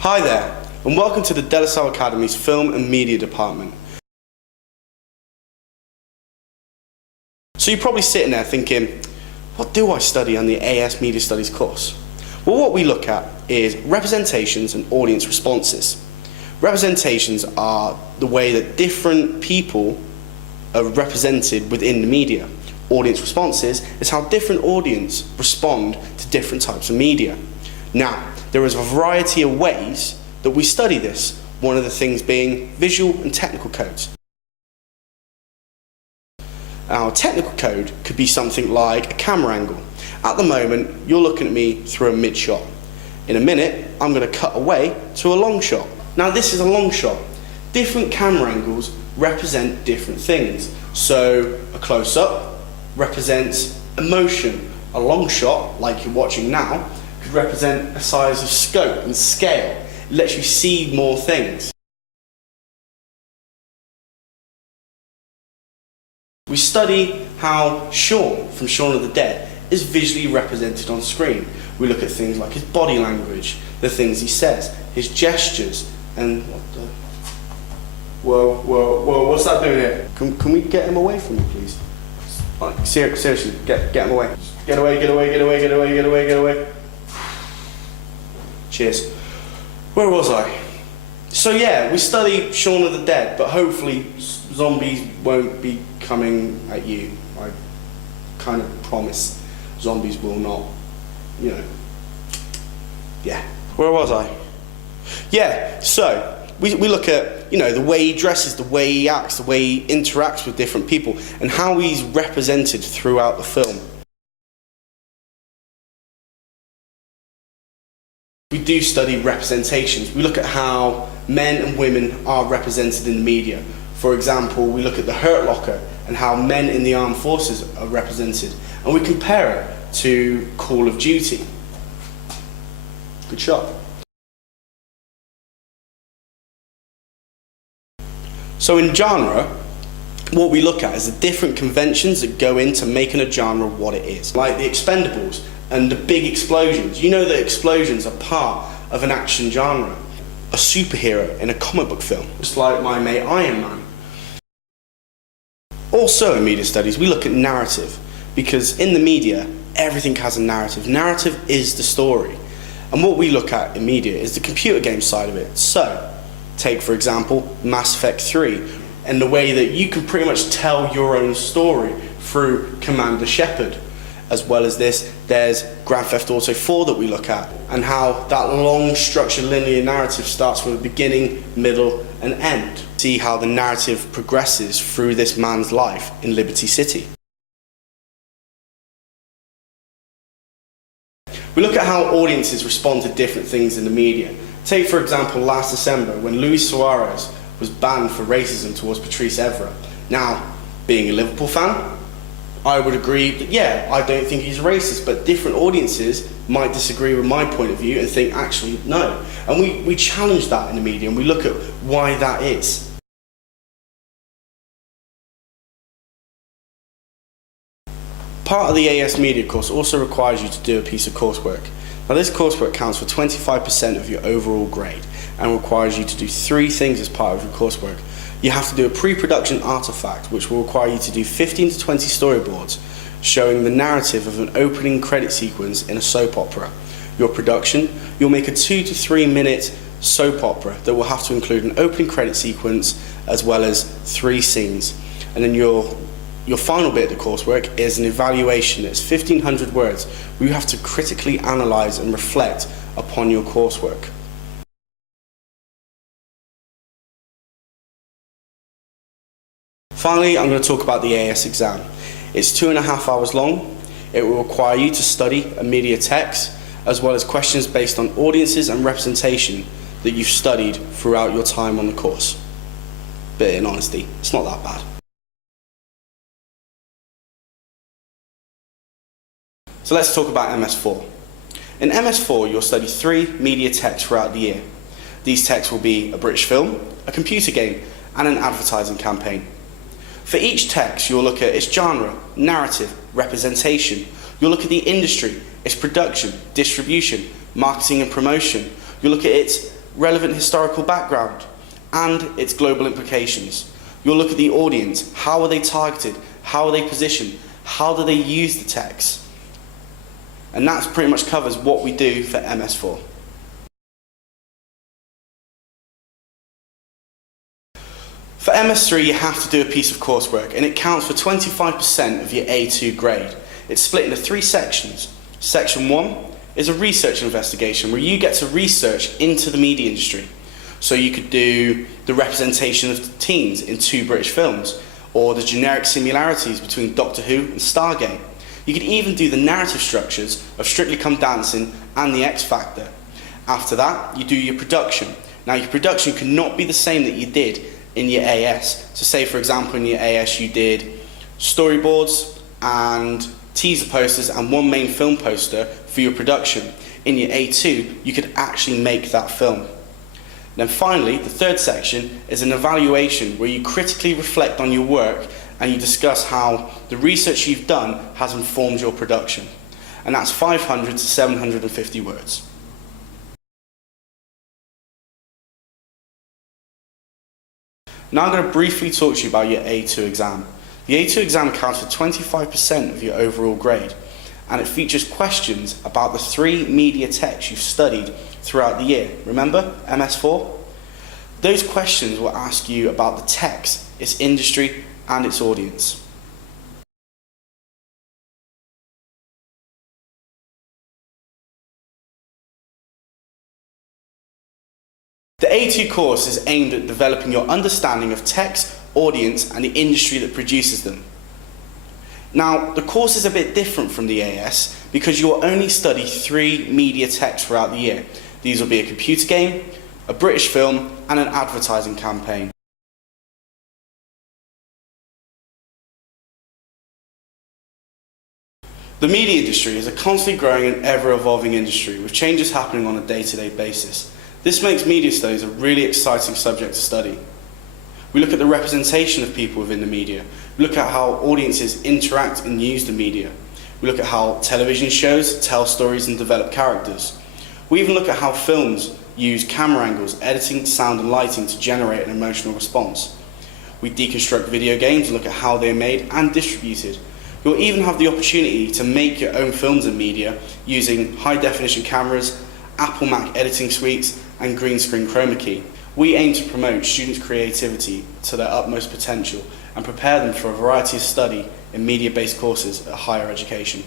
Hi there, and welcome to the De La Salle Academy's Film and Media Department. So you're probably sitting there thinking, what do I study on the AS Media Studies course? Well, what we look at is representations and audience responses. Representations are the way that different people are represented within the media. Audience responses is how different audience respond to different types of media. Now, there is a variety of ways that we study this, one of the things being visual and technical codes. Our technical code could be something like a camera angle. At the moment, you're looking at me through a mid shot. In a minute, I'm going to cut away to a long shot. Now this is a long shot. Different camera angles represent different things. So a close-up represents emotion. A long shot, like you're watching now, could represent a size of scope and scale. It lets you see more things. We study how Shaun from Shaun of the Dead is visually represented on screen. We look at things like his body language, the things he says, his gestures, and whoa, what's that doing here? Can we get him away from me, please? Like, seriously, get him away. Get away. Cheers. Where was I? So yeah, we study Shaun of the Dead, but hopefully zombies won't be coming at you. I kind of promise zombies will not, yeah. Where was I? Yeah, so we look at, the way he dresses, the way he acts, the way he interacts with different people, and how he's represented throughout the film. We do study representations. We look at how men and women are represented in the media. For example, we look at the Hurt Locker and how men in the armed forces are represented, and we compare it to Call of Duty. Good shot. So in genre, what we look at is the different conventions that go into making a genre what it is. Like the Expendables and the big explosions. You know that explosions are part of an action genre. A superhero in a comic book film, just like my mate Iron Man. Also in media studies, we look at narrative, because in the media, everything has a narrative. Narrative is the story. And what we look at in media is the computer game side of it. So, take for example, Mass Effect 3, and the way that you can pretty much tell your own story through Commander Shepard. As well as this, there's Grand Theft Auto 4 that we look at, and how that long structured linear narrative starts from the beginning, middle, and end. See how the narrative progresses through this man's life in Liberty City. We look at how audiences respond to different things in the media. Take for example last December when Luis Suarez was banned for racism towards Patrice Evra. Now, being a Liverpool fan, I would agree that, yeah, I don't think he's racist, but different audiences might disagree with my point of view and think, actually, no. And we challenge that in the media, and we look at why that is. Part of the AS Media course also requires you to do a piece of coursework. Now this coursework counts for 25% of your overall grade and requires you to do 3 things as part of your coursework. You have to do a pre-production artifact, which will require you to do 15 to 20 storyboards showing the narrative of an opening credit sequence in a soap opera. Your production, you'll make a 2 to 3 minute soap opera that will have to include an opening credit sequence as well as 3 scenes. And then your final bit of the coursework is an evaluation. It's 1,500 words where you have to critically analyse and reflect upon your coursework. Finally, I'm going to talk about the AS exam. It's 2.5 hours long. It will require you to study a media text, as well as questions based on audiences and representation that you've studied throughout your time on the course. But in honesty, it's not that bad. So let's talk about MS4. In MS4, you'll study 3 media texts throughout the year. These texts will be a British film, a computer game, and an advertising campaign. For each text, you'll look at its genre, narrative, representation. You'll look at the industry, its production, distribution, marketing and promotion. You'll look at its relevant historical background, and its global implications. You'll look at the audience. How are they targeted? How are they positioned? How do they use the text? And that pretty much covers what we do for MS4. For MS3, you have to do a piece of coursework, and it counts for 25% of your A2 grade. It's split into 3 sections. Section 1 is a research investigation where you get to research into the media industry. So you could do the representation of teens in 2 British films, or the generic similarities between Doctor Who and Stargate. You could even do the narrative structures of Strictly Come Dancing and The X Factor. After that, you do your production. Now, your production cannot be the same that you did in your AS. So say, for example, in your AS you did storyboards and teaser posters and 1 main film poster for your production. In your A2, you could actually make that film. Then finally, the 3rd section is an evaluation where you critically reflect on your work and you discuss how the research you've done has informed your production. And that's 500 to 750 words. Now I'm going to briefly talk to you about your A2 exam. The A2 exam counts for 25% of your overall grade, and it features questions about the 3 media texts you've studied throughout the year. Remember, MS4? Those questions will ask you about the text, its industry, and its audience. The A2 course is aimed at developing your understanding of text, audience, and the industry that produces them. Now, the course is a bit different from the AS because you will only study 3 media texts throughout the year. These will be a computer game, a British film, and an advertising campaign. The media industry is a constantly growing and ever-evolving industry with changes happening on a day-to-day basis. This makes media studies a really exciting subject to study. We look at the representation of people within the media. We look at how audiences interact and use the media. We look at how television shows tell stories and develop characters. We even look at how films use camera angles, editing, sound and lighting to generate an emotional response. We deconstruct video games and look at how they're made and distributed. You'll even have the opportunity to make your own films and media using high-definition cameras, Apple Mac editing suites, and green screen chroma key. We aim to promote students' creativity to their utmost potential and prepare them for a variety of study in media-based courses at higher education.